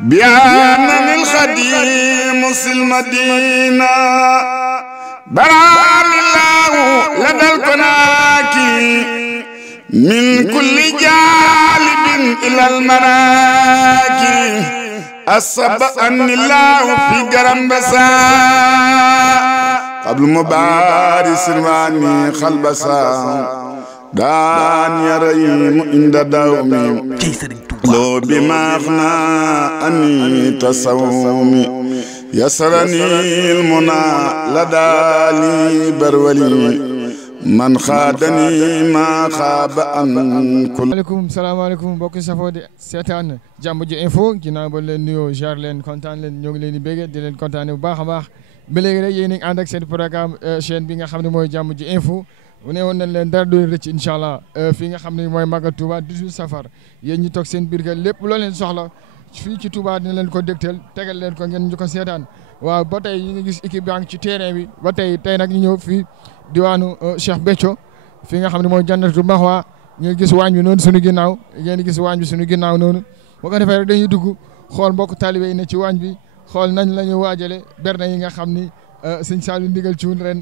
بأن الخديم المدينة براني الله لدى الكناكي من كل جالب إلى المراكي أصب أن الله في جرمبسا قبل مبارس رواني خلبسا دان يريم عند دومي لو بما أغنى أني تصومي يسرني المنى لدى لي برولي man xaadani ma xaaba an kul. salaamaaleykum mbokki safoo di seetaan jàmm ji info ginnaaw ba leen nuyoo jaar leen kontaan leen ñoo ngi leen di bégge di leen kontaane bu baax a baax ba léegi rek yéen a ngi ànd ak seen programme chaîne bi nga xam ne mooy jàmm ji info mu ne woon nañ leen dara du rëcc incha allah fii nga xam ne mooy Magal Touba 18 safar yéen ñi toog seen biir kër lépp loo leen soxla fii ci Touba dina leen ko dégtal tegal leen ko ngeen ñu ko seetaan waaw ba tey ñu ngi gis équipe baa ngi ci terrain bi ba tey nag ñu ñëw fii diwaanu Cheikh Béthio fi nga xam ne mooy Jannatul Mahwa ngeen gis waañ bi noonu suñu ginnaaw ngeen gis waañ bi suñu ginnaaw noonu boo ko defee rek dañuy dugg xool mbokk taalibe yi ne ci waañ bi xool nañ la ñu waajale berne yi nga xam ni sëñ Saliou ndigal ci wun ren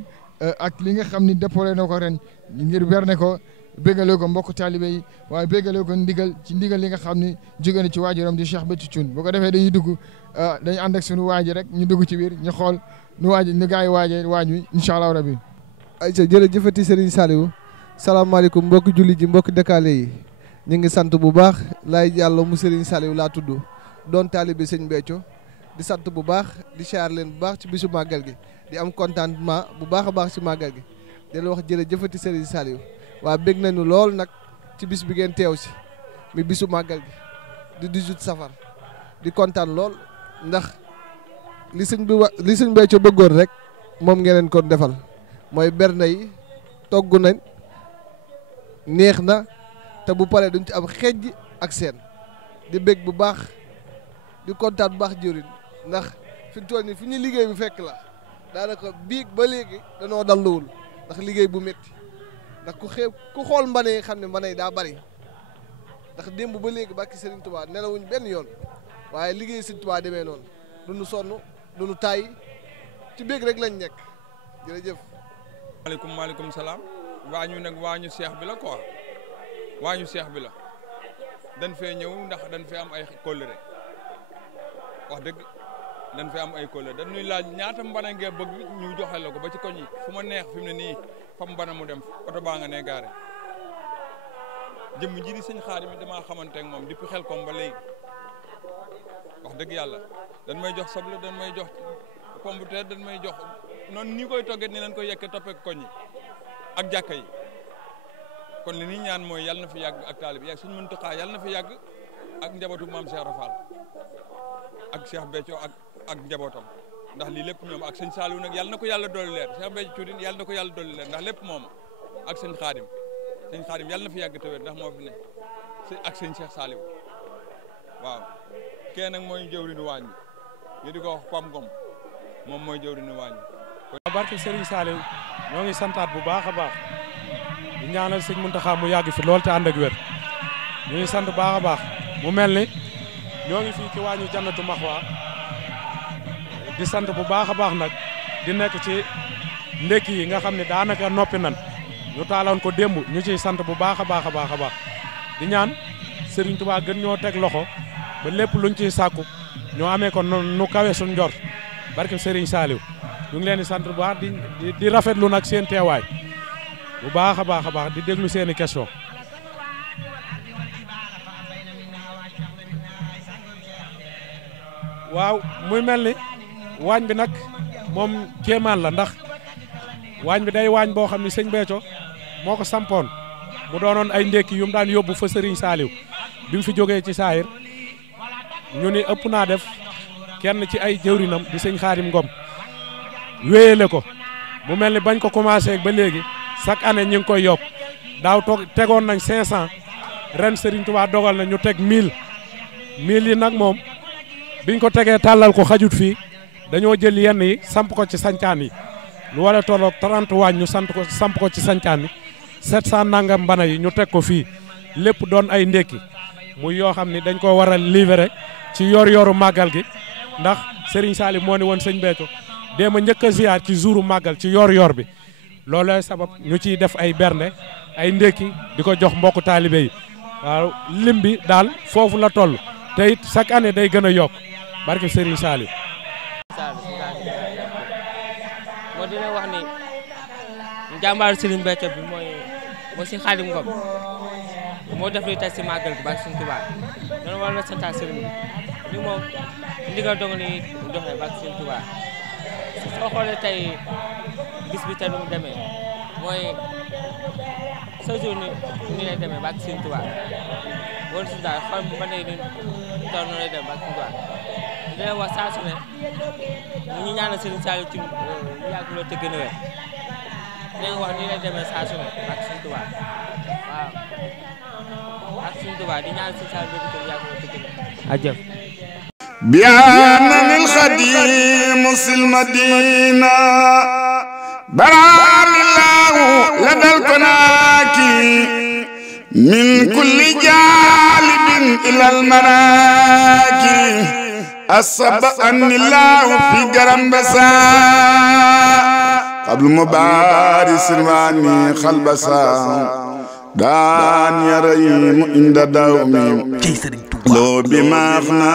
ak li nga xam ni déposé na ko ren ngir berne ko béggalee ko mbokk taalibe yi waaye béggalee ko ndigal ci ndigal li nga xam ni jóge na ci waajuram di Cheikh Béthio Thioune boo ko defee dañuy dugg dañu ànd ak suñu waaji rek ñu dugg ci biir ñu xool nu waaji ñu gars yi waajee waañ wi incha allah rabbi ayca jërëjëfati Serigne Saliou salaamaaleykum mbokki julli ji mbokki dëkkaale yi ñu ngi sant bu baax laay yàlla mu Serigne Saliou laa tudd doon taalibe sëñ Béthio di sant bu baax di siyaar leen bu baax ci bisu màggal gi di am contentement bu baax a baax ci màggal gi di la wax jërëjëfati Serigne Saliou waa bég nañu lool nag ci bis bi ngeen teew si mi bisu màggal gi di 18 safar di kontaan lool ndax li sëñ Béthio bëggoon rek moom ngeen leen ko defal mooy berne yi togg nañ neex na te bu paree duñ ci am xejj ak seen di bég bu baax di kontaan bu baax jëriñ ndax fi mu toll nii fi ñu liggéey bi fekk la daanaka biig ba léegi danoo dalluwul ndax liggéey bu métti ndax ku xool mbane yi xam ne mbane yi daa bari ndax démb ba léegi barki Serigne Touba nelawuñ benn yoon waaye liggéey Serigne Touba demee noonu duñu sonn duñu tàyyi ci bég rek lañ nekk jërëjëf. maaleykum salaam waañu nag waañu seex bi la quoi waañu seex bi la dañ fee ñëw ndax dañ fee am ay kóllëre wax dëgg dañ fee am ay kóllëre dañ ñuy laaj ñaata mbana ngeen bëgg ñu joxe la ko ba ci koñ yi fu ma neex fi mu ne nii fa mbana mu dem oto baa nga ne gaare jëmm ji di sëñ Xaadim damaa xamante ak moom depuis xel kom ba léegi wax dëgg yàlla dañ may jox soble dañ may jox pomme de terre dañ may jox noonu nii koy toggee ni leen koy yekke toppee koñ yi ak jàkka yi kon li ñuy ñaan mooy yàlla na fi yàgg ak taalib yàgg suñu Muntaxa yàlla na fi yàgg ak njabootu maam Cheikh Rafal ak Cheikh Béthio ak njabootam ndax lii lépp ñoom ak sëñ Saliou nag yàlla na ko yàlla dolli leer Cheikh Béthio Thioune yàlla na ko yàlla dolli leer ndax lépp moom ak sëñ Xaadim yàlla na fi yàgg tawét ndax moo fi ne ak sëñ Cheikh Saliou waaw kee nag mooy jëwriñu waañ bi ñu di ko wax Pam Ngom moom mooy jëwriñu waañ bi barke Serigne Saliou ñoo ngi santaat bu baax a baax di ñaanal sëñ Muntaxa mu yàgg fi lool te ànd ak wér ñu ngi sant baax a baax mu mel ni ñoo ngi fii ci waañu Jannatul Mahwa di sant bu baax a baax nag di nekk ci ndekki yi nga xam ne daanaka noppi nan ñu taaloon ko démb ñu ciy sant bu baax a baax a baax a baax di ñaan Serigne Touba gën ñoo teg loxo ba lépp luñ ciy sàkku ñoo amee ko nu kawe suñ njort barke Serigne Saliou ñu ngi leen di sant bu baax di rafetlu nag seen teewaay bu baax a baax di déglu seeni question waaw muy mel ni waañ bi nag moom kéemaan la ndax waañ bi day waañ boo xam ne sëñ Béthio moo ko sampoon mu doonoon ay ndékki yu mu daan yóbbu fa Serigne Saliou bi mu fi jógee ci saahir ñu ni ëpp naa def kenn ci ay jëwrinam di sëñ Xaadim Ngom wéyale ko mu mel ni bañ ko commencé ba léegi chaque année ñu ngi koy yokk daaw tegoon nañ 500 ren Serigne Touba dogal na ñu teg 1000 yi nag moom biñ ko tegee tàllal ko xajut fii dañoo jël yenn yi samp ko ci sancaan yi lu war a tolloog 30 waañ ñu samp ko ci sancaan yi 700 nangam mbana yi ñu teg ko fii lépp doon ay ndékki muy yoo xam ni dañ ko war a livrer ci yor-yoru màggal gi ndax Serigne Saliou moo ni woon sëñ Béthio dee ma njëkk a ziar ci jouru màggal ci yor-yor bi looloo sabab ñu ciy def ay bernde ay ndékki di ko jox mbokku taalibe yi waaw lim bi daal foofu la toll te it chaque année day gën a yokk barke Serigne Saliou. moo dina wax ni jàmbaaru Serigne Béthio bi mooy si Xaadim Ngom moo def li tey si màggal gi barke Serigne Touba noonu war na santaat Serigne bi ni moom ndigal dong ni joxe barke Serigne Touba soo xoolee tey bis bi tey nu mu demee mooy sa jour ni lay demee barke Serigne Touba wala si daal xool ba léegi ni taw noonu lay dem barke Serigne Touba dina wax saa su ne ñu ñaanal Serigne Saliou ci yàgg loolu te gën a wér dina wax ni lay demee saa su ne barke Serigne Touba waaw barke Serigne Touba di ñaanal Serigne Saliou ci yàgg loolu te gën a wér ajëf بيان الخديم المدينة برام الله لدى الكناكي من كل جالب إلى المراكي أصب أن الله في قرم بسا قبل مبارس الماني خلبسا دان يريم عند دومي لو بمغنى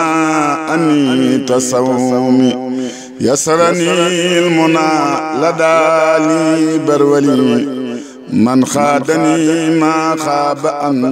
أني تصومي يسرني المنى لدى لي برولي من خادني ما خاب أن